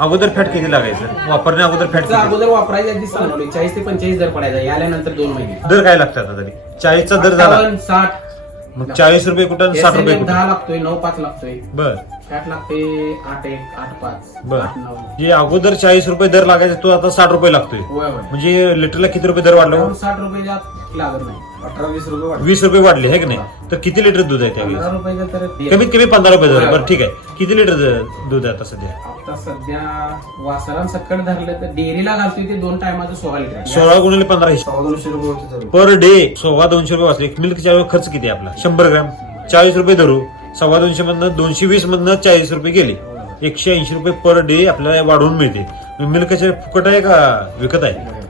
अगोदर फॅट किती लागायचं? वापरण्या अगोदर फॅट त्याचा किती? अगोदर वापरायच्या आधी सांगतोय चाळीस ते पंचेचाळीस दर पडायचा. याल्यानंतर दोन महिने. दर काय लागतात आता तरी? चाळीसचा दर झाला. साठ. मग चाळीस रुपये कुठं साठ रुपये SLM दहा लागतोय नऊ पाच लागतोय. बर. फॅट लागते आठ एक आठ पाच बर. आठ नऊ. जे अगोदर चाळीस रुपये दर लागायचा तो आता साठ रुपये लागतोय. होय होय. म्हणजे लिटरला किती रुपये दर वाढला अठरा साठ रुपये लागत नाही. अठरा वीस रुपये वाढले. वीस रुपये वाढले हे की नाही? तर किती लिटर दूध आहे त्यावेळेस तर कमीत कमी पंधरा रुपये झालं बरं. ठीक आहे. किती लिटर द- दूध आहे आता सध्या? आता सध्या वासरान सकट धरलं तर डेअरीला घालतोय ते दोन टायमाचं सोळा लिटर. सोळा गुणिले पंधरा सव्वा दोनशे रुपये होते. पर डे सव्वा दोनशे रुपये वाचले. मिल्कच्या वेळी खर्च किती आहे आपला? शंभर ग्रॅम. चाळीस रुपये धरू. सव्वा दोनशे मधनं दोनशे वीस मधनं चाळीस रुपये गेले. एकशे ऐंशी रुपये पर डे आपल्याला वाढवून मिळते. मिल्कचे फुकट आहे का विकत आहे.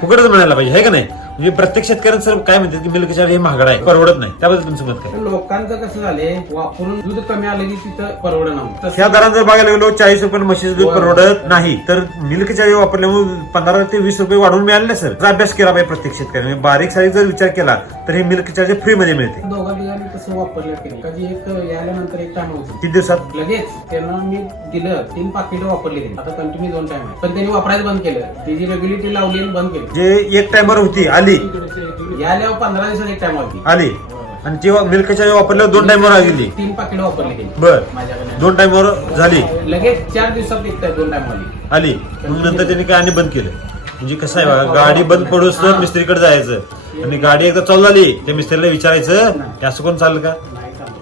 फुकटच म्हणायला पाहिजे आहे का नाही? म्हणजे प्रत्येक शेतकऱ्यांचं काय म्हणतात की मिल्कच्या हे महागडा आहे परवडत नाही. त्याबद्दल तुमचं मत काय? लोकांचं कसं झालंय वापरून दूध कमी आलं की तिथं परवडं नव्हतं. ह्या दरात जर बघायला गेलो चाळीस रुपये म्हशीचं दूध. परवडत नाही. तर मिल्कच्या वेळी वापरल्यामुळे पंधरा ते वीस रुपये वाढवून मिळाले ना सर? अभ्यास केला पाहिजे प्रत्येक शेतकऱ्याने. बारीक सारीक जर विचार केला तर हे मिल्क चार्ज फ्री मध्ये मिळते. दोघा तिघांनी तसं वापरलं कधी एक एक टाइम होती. किती दिवसात? लगेच. त्यांना मी दिलं तीन पाकिट वापरली आता कंटिन्यू दोन टाइम पण त्यांनी वापरायचं बंद केलं. त्याची रेग्युलेटरी लावली आणि बंद केली. जे एक टायमर होती आली याल्यावर पंधरा दिवसात एक टाइम होती. आली. आणि जेव्हा मिल्कच्या वापरल्यावर दोन टायमर गेली तीन पाकिट वापरली बर. माझ्याकडे दोन टायमर झाली. लगेच चार दिवसात एक दोन टाइम आली. आली. मग नंतर त्यांनी काय आणि बंद केलं? म्हणजे कसं आहे बघा गाडी बंद पडूस तर मिस्त्रीकडे जायचं. आणि गाडी एकदा चालू झाली त्या मिस्त्रीला विचारायचं हे असं कोण चालेल का.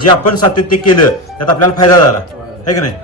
जे आपण सातत्य केलं त्यात आपल्याला फायदा झाला. आहे की नाही?